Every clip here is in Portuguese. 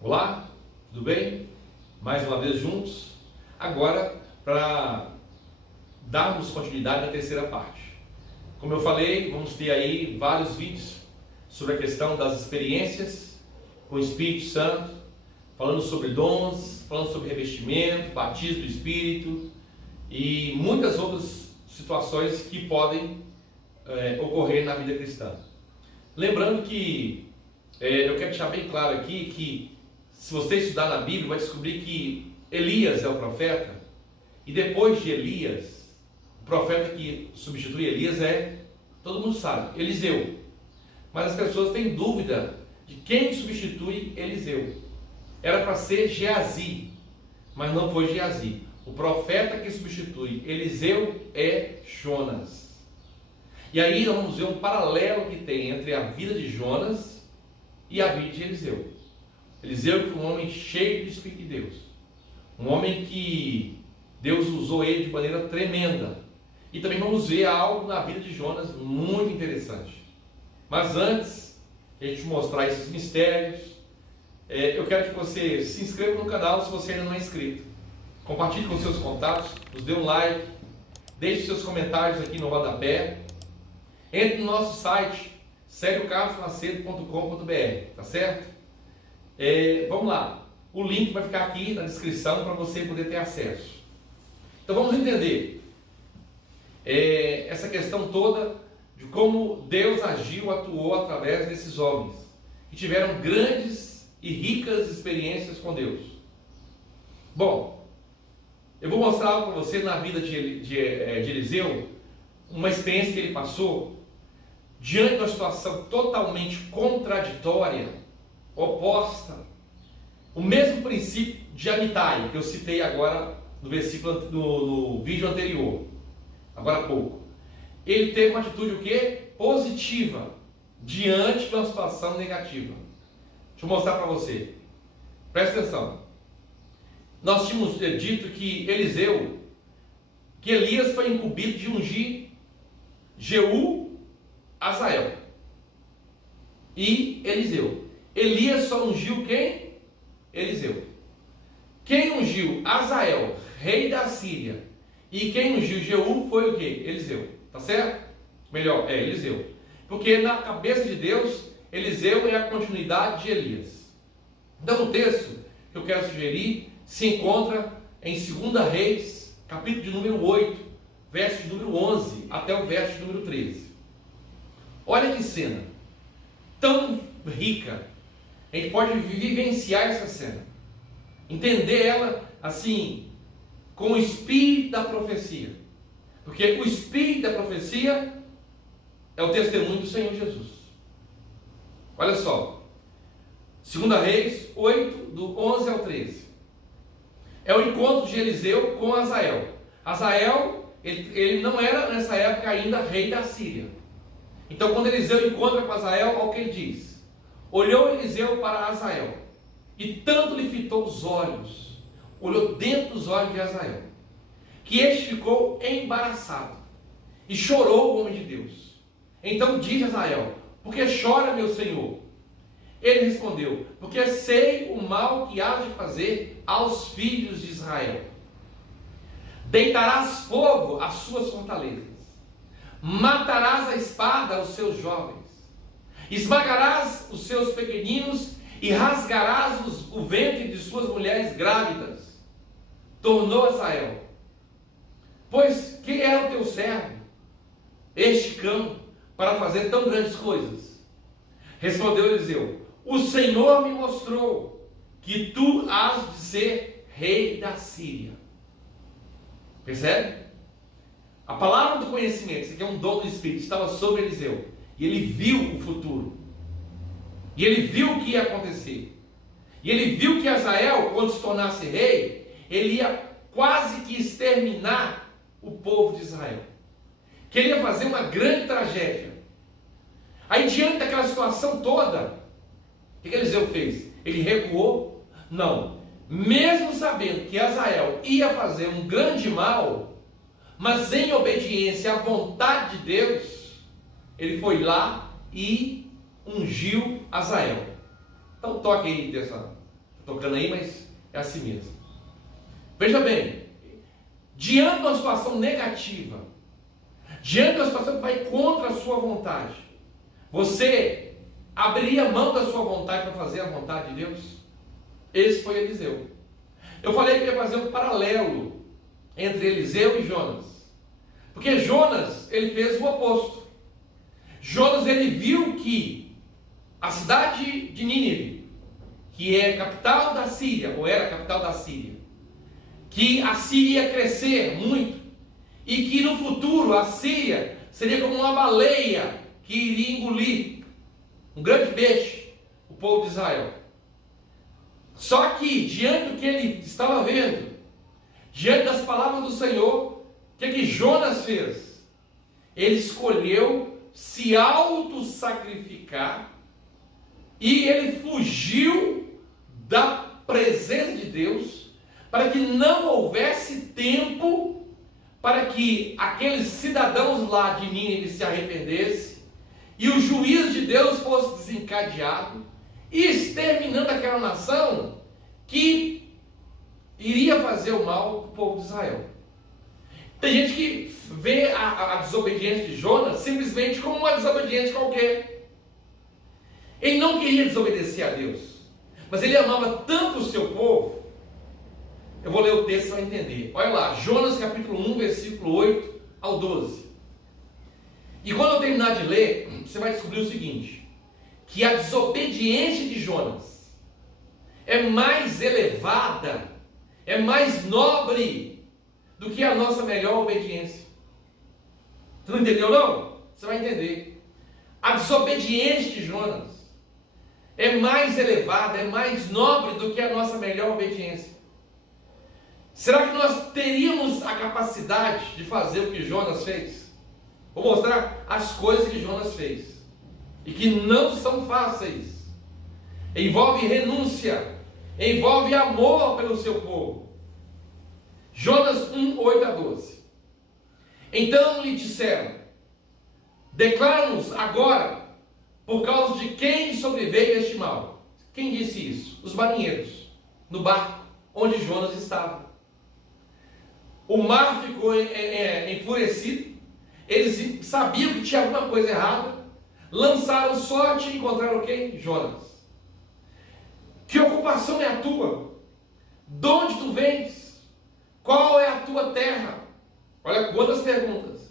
Olá, tudo bem? Mais uma vez juntos, agora para darmos continuidade na terceira parte. Como eu falei, vamos ter aí vários vídeos sobre a questão das experiências com o Espírito Santo, falando sobre dons, falando sobre revestimento, batismo do Espírito e muitas outras situações que podem ocorrer na vida cristã. Lembrando que eu quero deixar bem claro aqui que se você estudar na Bíblia, vai descobrir que Elias é o profeta, e depois de Elias, o profeta que substitui Elias todo mundo sabe, Eliseu. Mas as pessoas têm dúvida de quem substitui Eliseu. Era para ser Geazi, mas não foi Geazi. O profeta que substitui Eliseu é Jonas. E aí nós vamos ver um paralelo que tem entre a vida de Jonas e a vida de Eliseu. Eliseu foi um homem cheio do Espírito de Deus, um homem que Deus usou ele de maneira tremenda. E também vamos ver algo na vida de Jonas muito interessante. Mas antes de a gente mostrar esses mistérios, eu quero que você se inscreva no canal se você ainda não é inscrito. Compartilhe com seus contatos, nos dê um like, deixe seus comentários aqui no rodapé. Entre no nosso site, seriocarlosmacedo.com.br, tá certo? Vamos lá, o link vai ficar aqui na descrição para você poder ter acesso. Então vamos entender essa questão toda de como Deus agiu, atuou através desses homens que tiveram grandes e ricas experiências com Deus. Bom, eu vou mostrar para você na vida de Eliseu uma experiência que ele passou diante de uma situação totalmente contraditória, oposta, o mesmo princípio de Amitai que eu citei agora no versículo no vídeo anterior, agora há pouco. Ele teve uma atitude o quê? Positiva diante de uma situação negativa. Deixa eu mostrar para você. Presta atenção. Nós tínhamos dito que Elias foi incumbido de ungir Jeú, Azael e Eliseu. Elias só ungiu quem? Eliseu. Quem ungiu Azael, rei da Síria, e quem ungiu Jeú foi o quê? Eliseu. Tá certo? Melhor, Eliseu. Porque na cabeça de Deus, Eliseu é a continuidade de Elias. Então o texto que eu quero sugerir se encontra em 2 Reis, capítulo de número 8, verso de número 11 até o verso de número 13. Olha que cena tão rica. A gente pode vivenciar essa cena, entender ela assim, com o espírito da profecia, porque o espírito da profecia é o testemunho do Senhor Jesus. Olha só, 2 Reis 8, do 11 ao 13, é o encontro de Eliseu com Azael. Azael, ele não era nessa época ainda rei da Síria. Então quando Eliseu encontra com Azael, olha o que ele diz: olhou Eliseu para Azael, e tanto lhe fitou os olhos, olhou dentro dos olhos de Azael, que este ficou embaraçado, e chorou o homem de Deus. Então disse Azael: por que chora, meu senhor? Ele respondeu: porque sei o mal que há de fazer aos filhos de Israel. Deitarás fogo às suas fortalezas, matarás a espada os seus jovens, esmagarás os seus pequeninos e rasgarás o ventre de suas mulheres grávidas. Tornou Azael: pois quem é o teu servo, este cão, para fazer tão grandes coisas? Respondeu Eliseu: o Senhor me mostrou que tu has de ser rei da Síria. Percebe? A palavra do conhecimento, isso aqui é um dom do Espírito, estava sobre Eliseu. E ele viu o futuro. E ele viu o que ia acontecer. E ele viu que Azael, quando se tornasse rei, ele ia quase que exterminar o povo de Israel. Que ele ia fazer uma grande tragédia. Aí diante daquela situação toda, o que Eliseu fez? Ele recuou? Não. Mesmo sabendo que Azael ia fazer um grande mal, mas em obediência à vontade de Deus, ele foi lá e ungiu Azael. Então toque aí tocando aí, mas é assim mesmo. Veja bem, diante de uma situação negativa, diante de uma situação que vai contra a sua vontade, você abriria mão da sua vontade para fazer a vontade de Deus? Esse foi Eliseu. Eu falei que ia fazer um paralelo entre Eliseu e Jonas, porque Jonas, ele fez o oposto. Jonas, ele viu que a cidade de Nínive, que é capital da Síria, ou era a capital da Síria, que a Síria ia crescer muito, e que no futuro a Síria seria como uma baleia que iria engolir um grande peixe, o povo de Israel. Só que, diante do que ele estava vendo, diante das palavras do Senhor, o que Jonas fez? Ele escolheu se auto-sacrificar e ele fugiu da presença de Deus para que não houvesse tempo para que aqueles cidadãos lá de Nínive se arrependessem e o juízo de Deus fosse desencadeado, exterminando aquela nação que iria fazer o mal para o povo de Israel. Tem gente que vê a desobediência de Jonas simplesmente como uma desobediência qualquer. Ele não queria desobedecer a Deus, mas ele amava tanto o seu povo. Eu vou ler o texto para entender. Olha lá, Jonas capítulo 1, versículo 8 ao 12. E quando eu terminar de ler, você vai descobrir o seguinte: que a desobediência de Jonas é mais elevada, é mais nobre do que a nossa melhor obediência. Você não entendeu não? Você vai entender. A desobediência de Jonas é mais elevada, é mais nobre do que a nossa melhor obediência. Será que nós teríamos a capacidade de fazer o que Jonas fez? Vou mostrar as coisas que Jonas fez e que não são fáceis. Envolve renúncia, envolve amor pelo seu povo. Jonas 1, 8 a 12. Então lhe disseram: declara-nos agora por causa de quem sobreveio este mal. Quem disse isso? Os marinheiros, no barco onde Jonas estava. O mar ficou enfurecido, eles sabiam que tinha alguma coisa errada, lançaram sorte e encontraram quem? Jonas. Que ocupação é a tua? De onde tu vens? Qual é a tua terra? Olha quantas perguntas.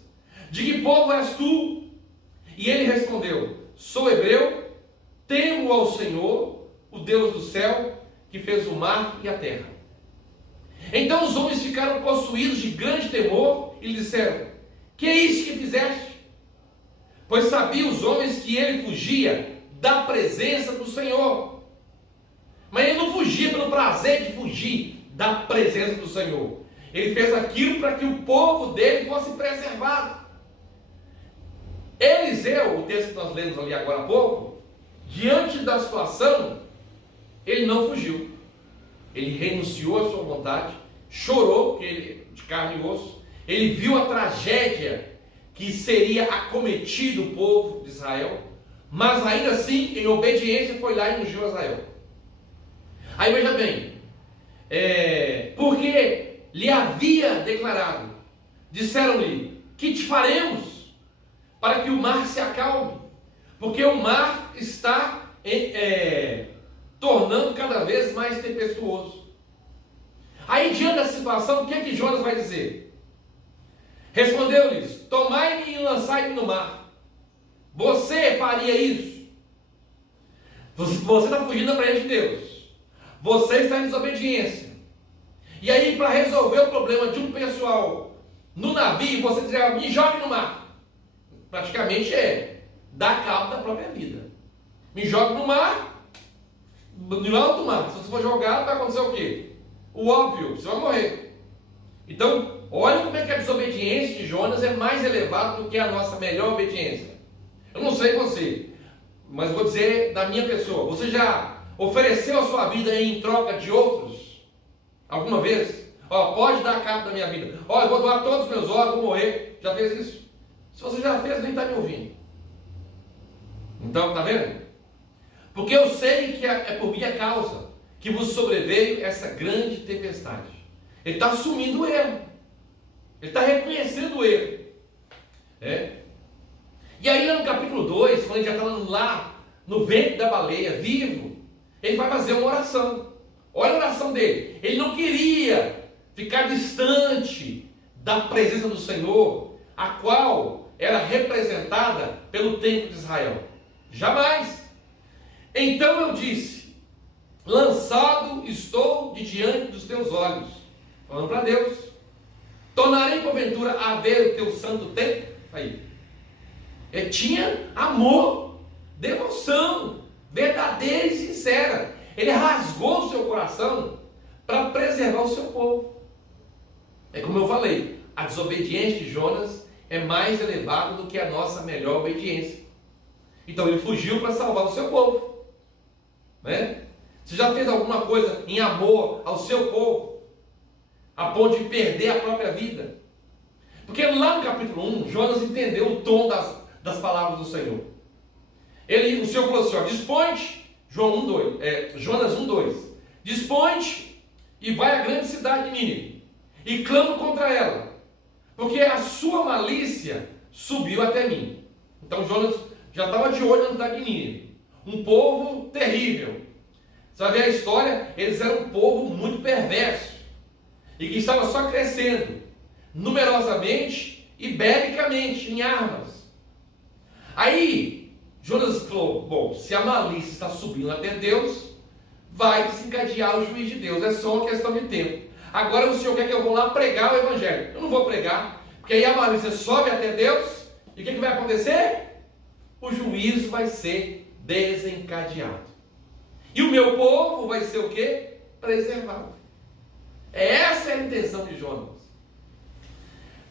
De que povo és tu? E ele respondeu: sou hebreu, temo ao Senhor, o Deus do céu, que fez o mar e a terra. Então os homens ficaram possuídos de grande temor e lhe disseram: que é isso que fizeste? Pois sabiam os homens que ele fugia da presença do Senhor. Mas ele não fugia pelo prazer de fugir da presença do Senhor. Ele fez aquilo para que o povo dele fosse preservado. Eliseu, o texto que nós lemos ali agora há pouco, diante da situação, ele não fugiu. Ele renunciou à sua vontade, chorou, porque ele, de carne e osso, ele viu a tragédia que seria acometido o povo de Israel, mas ainda assim, em obediência, foi lá e ungiu Israel. Aí veja bem, porque lhe havia declarado, disseram-lhe: que te faremos para que o mar se acalme? Porque o mar está tornando cada vez mais tempestuoso. Aí, diante da situação, o que é que Jonas vai dizer? Respondeu-lhes: tomai-me e lançai-me no mar. Você faria isso? Você está fugindo da presença de Deus. Você está em desobediência. E aí, para resolver o problema de um pessoal no navio, você dizer: me jogue no mar. Praticamente dar cabo da própria vida. Me jogue no mar, no alto mar. Se você for jogado, vai acontecer o quê? O óbvio, você vai morrer. Então, olha como é que a desobediência de Jonas é mais elevada do que a nossa melhor obediência. Eu não sei você, mas vou dizer da minha pessoa: você já ofereceu a sua vida em troca de outros? Alguma vez? Pode dar cabo da minha vida. Eu vou doar todos os meus órgãos, vou morrer. Já fez isso? Se você já fez, nem está me ouvindo. Então, está vendo? Porque eu sei que é por minha causa que vos sobreveio essa grande tempestade. Ele está assumindo o erro. Ele está reconhecendo o erro. E aí lá no capítulo 2, quando ele já está lá no ventre da baleia, vivo, ele vai fazer uma oração. Olha a oração dele. Ele não queria ficar distante da presença do Senhor, a qual era representada pelo templo de Israel. Jamais. Então eu disse: lançado estou de diante dos teus olhos. Falando para Deus. Tornarei porventura a ver o teu santo templo. Aí. Ele tinha amor, devoção, verdadeira e sincera. Ele rasgou o seu coração para preservar o seu povo. É como eu falei, a desobediência de Jonas é mais elevada do que a nossa melhor obediência. Então ele fugiu para salvar o seu povo. Você já fez alguma coisa em amor ao seu povo, a ponto de perder a própria vida? Porque lá no capítulo 1, Jonas entendeu o tom das palavras do Senhor. O Senhor falou assim: dispõe-te, Jonas 1:2, dispõe-te e vai à grande cidade de Nínive e clama contra ela, porque a sua malícia subiu até mim. Então Jonas já estava de olho na cidade de Nínive, um povo terrível. Você vai ver a história, eles eram um povo muito perverso e que estava só crescendo numerosamente e belicamente em armas. Aí Jonas falou: bom, se a malícia está subindo até Deus, vai desencadear o juiz de Deus, é só uma questão de tempo. Agora o Senhor quer que eu vou lá pregar o evangelho. Eu não vou pregar, porque aí a malícia sobe até Deus, e o que vai acontecer? O juízo vai ser desencadeado. E o meu povo vai ser o quê? Preservado. Essa é a intenção de Jonas.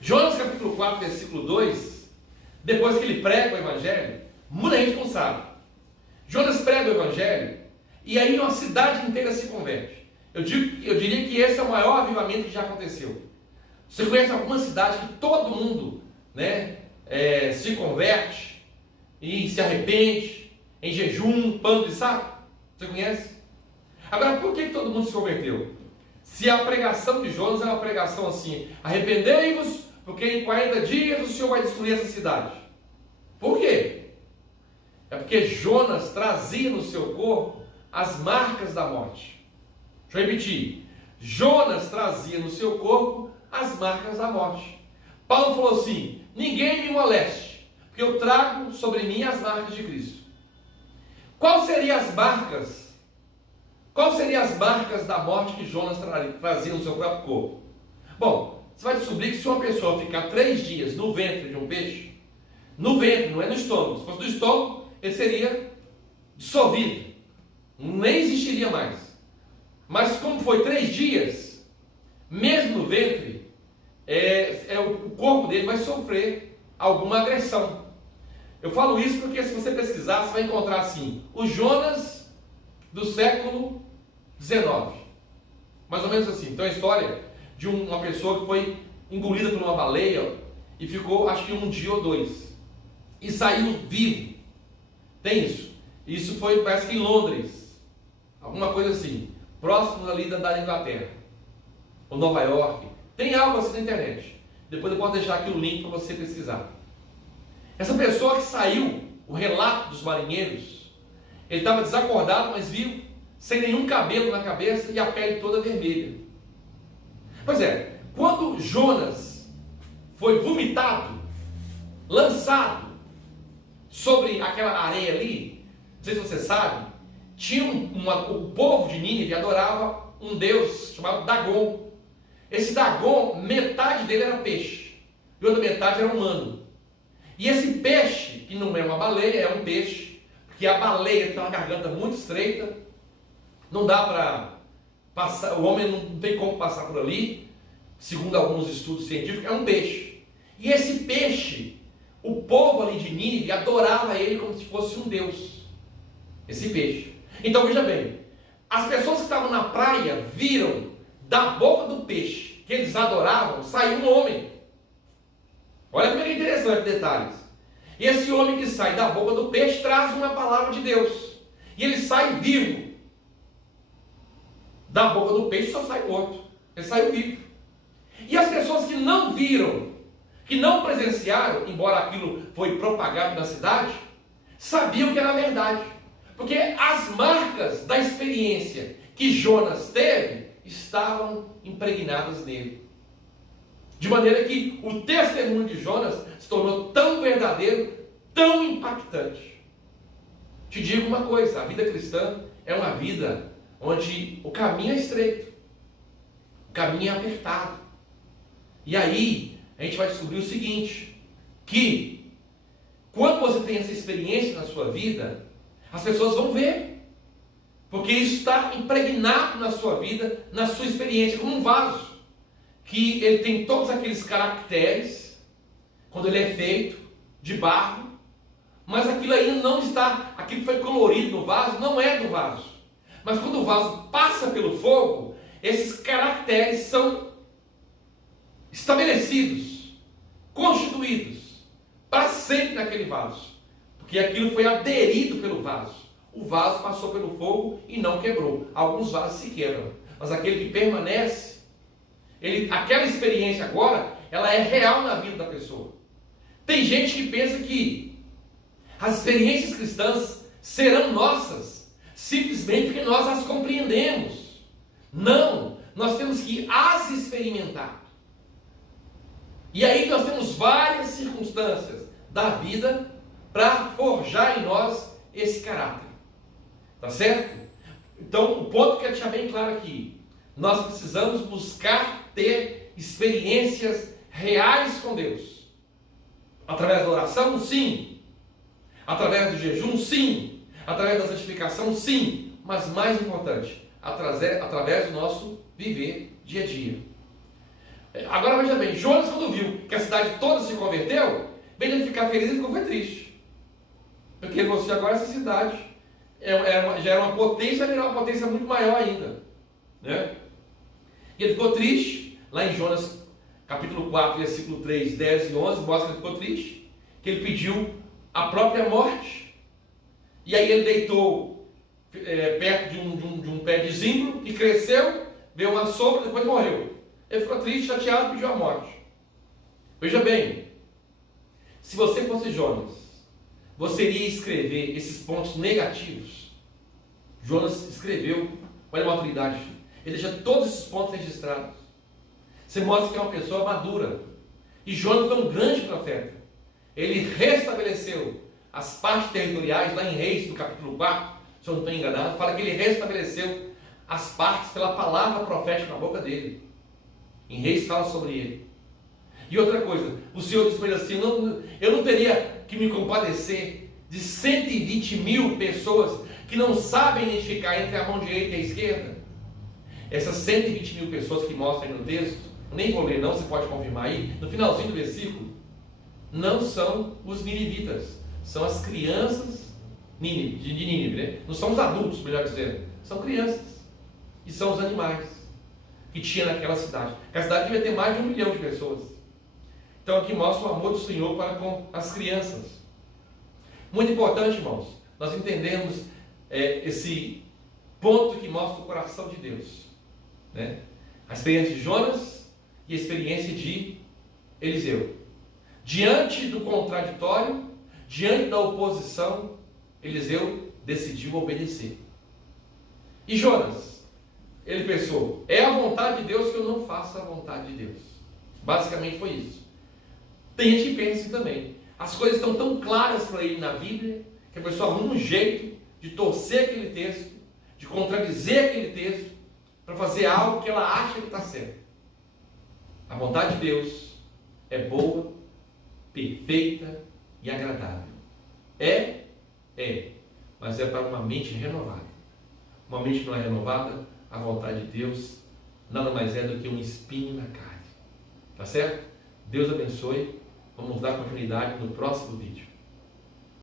Jonas capítulo 4, versículo 2, depois que ele prega o evangelho, muita gente não sabe. Jonas prega o evangelho, e aí uma cidade inteira se converte. Eu diria que esse é o maior avivamento que já aconteceu. Você conhece alguma cidade que todo mundo se converte e se arrepende em jejum, pano de saco? Você conhece? Agora, por que todo mundo se converteu? Se a pregação de Jonas é uma pregação assim: arrependei-vos, porque em 40 dias o Senhor vai destruir essa cidade. Por quê? É porque Jonas trazia no seu corpo as marcas da morte. Deixa eu repetir. Jonas trazia no seu corpo as marcas da morte. Paulo falou assim: ninguém me moleste, porque eu trago sobre mim as marcas de Cristo. Quais seriam as marcas? Quais seriam as marcas da morte que Jonas trazia no seu próprio corpo? Bom, você vai descobrir que se uma pessoa ficar 3 dias no ventre de um peixe, no ventre, não é no estômago, se fosse no estômago, ele seria dissolvido, nem existiria mais. Mas como foi 3 dias, mesmo no ventre, o corpo dele vai sofrer alguma agressão. Eu falo isso porque se você pesquisar, você vai encontrar assim: o Jonas do século XIX, mais ou menos assim. Então a história de uma pessoa que foi engolida por uma baleia e ficou acho que 1 dia ou 2 e saiu vivo. Tem isso. Isso foi, parece que em Londres, alguma coisa assim, próximo ali da Inglaterra ou Nova York. Tem algo assim na internet. Depois eu posso deixar aqui o link para você pesquisar. Essa pessoa que saiu, o relato dos marinheiros, ele estava desacordado, mas vivo, sem nenhum cabelo na cabeça e a pele toda vermelha. Pois é, quando Jonas foi vomitado, lançado sobre aquela areia ali, não sei se você sabe, tinha o povo de Nínive adorava um deus chamado Dagon. Esse Dagon, metade dele era peixe e outra metade era humano. E esse peixe, que não é uma baleia, é um peixe, porque a baleia tem uma garganta muito estreita, não dá para passar, o homem não tem como passar por ali, segundo alguns estudos científicos, é um peixe. E esse peixe, o povo ali de Nínive adorava ele como se fosse um deus, esse peixe. Então veja bem, as pessoas que estavam na praia viram da boca do peixe que eles adoravam sair um homem. Olha como é interessante detalhes. E esse homem que sai da boca do peixe traz uma palavra de Deus. E ele sai vivo. Da boca do peixe só sai morto, ele saiu vivo. E as pessoas que não viram, que não presenciaram, embora aquilo foi propagado na cidade, sabiam que era verdade. Porque as marcas da experiência que Jonas teve estavam impregnadas nele. De maneira que o testemunho de Jonas se tornou tão verdadeiro, tão impactante. Te digo uma coisa, a vida cristã é uma vida onde o caminho é estreito, o caminho é apertado. E aí a gente vai descobrir o seguinte, que quando você tem essa experiência na sua vida, as pessoas vão ver, porque isso está impregnado na sua vida, na sua experiência, como um vaso, que ele tem todos aqueles caracteres, quando ele é feito de barro, mas aquilo ainda não está, aquilo que foi colorido no vaso, não é do vaso. Mas quando o vaso passa pelo fogo, esses caracteres são estabelecidos, constituídos, para sempre naquele vaso. Porque aquilo foi aderido pelo vaso. O vaso passou pelo fogo e não quebrou. Alguns vasos se quebram, mas aquele que permanece, aquela experiência agora, ela é real na vida da pessoa. Tem gente que pensa que as experiências cristãs serão nossas, simplesmente porque nós as compreendemos. Não, nós temos que as experimentar. E aí nós temos várias circunstâncias da vida para forjar em nós esse caráter. Tá certo? Então, o ponto que eu deixar bem claro aqui, nós precisamos buscar ter experiências reais com Deus. Através da oração, sim. Através do jejum, sim. Através da santificação, sim. Mas mais importante, através do nosso viver dia a dia. Agora veja bem, Jonas, quando viu que a cidade toda se converteu, em vez de ficar feliz, ele ficou triste. Porque ele falou assim, agora essa cidade já era uma potência, vai virar uma potência muito maior ainda. Né? E ele ficou triste, lá em Jonas capítulo 4, versículo 3, 10 e 11, mostra que ele ficou triste, que ele pediu a própria morte. E aí ele deitou perto de um pé de zimbro, que cresceu, veio uma sombra e depois morreu. Ele ficou triste, chateado e pediu a morte. Veja bem, se você fosse Jonas, você iria escrever esses pontos negativos. Jonas escreveu, olha a maturidade, ele deixa todos esses pontos registrados. Você mostra que é uma pessoa madura. E Jonas foi um grande profeta. Ele restabeleceu as partes territoriais, lá em Reis, no capítulo 4, se eu não estou enganado, fala que ele restabeleceu as partes pela palavra profética na boca dele. Em Reis fala sobre ele. E outra coisa, o Senhor disse para ele assim, eu não teria que me compadecer de 120 mil pessoas que não sabem identificar entre a mão direita e a esquerda. Essas 120 mil pessoas que mostram aí no texto, eu nem vou ler não, você pode confirmar aí, no finalzinho do versículo, não são os ninivitas, são as crianças de Nínive, né? Não são os adultos, melhor dizendo, são crianças, e são os animais que tinha naquela cidade. A cidade devia ter mais de 1 milhão de pessoas. Então aqui mostra o amor do Senhor para com as crianças. Muito importante, irmãos, nós entendemos esse ponto que mostra o coração de Deus, né? A experiência de Jonas e a experiência de Eliseu. Diante do contraditório, diante da oposição, Eliseu decidiu obedecer. E Jonas, ele pensou, é a vontade de Deus que eu não faça a vontade de Deus. Basicamente foi isso. Tem gente que pensa assim também. As coisas estão tão claras para ele na Bíblia, que a pessoa arruma um jeito de torcer aquele texto, de contradizer aquele texto, para fazer algo que ela acha que está certo. A vontade de Deus é boa, perfeita e agradável. Mas é para uma mente renovada. Uma mente que não é renovada, a vontade de Deus nada mais é do que um espinho na carne. Tá certo? Deus abençoe. Vamos dar continuidade no próximo vídeo.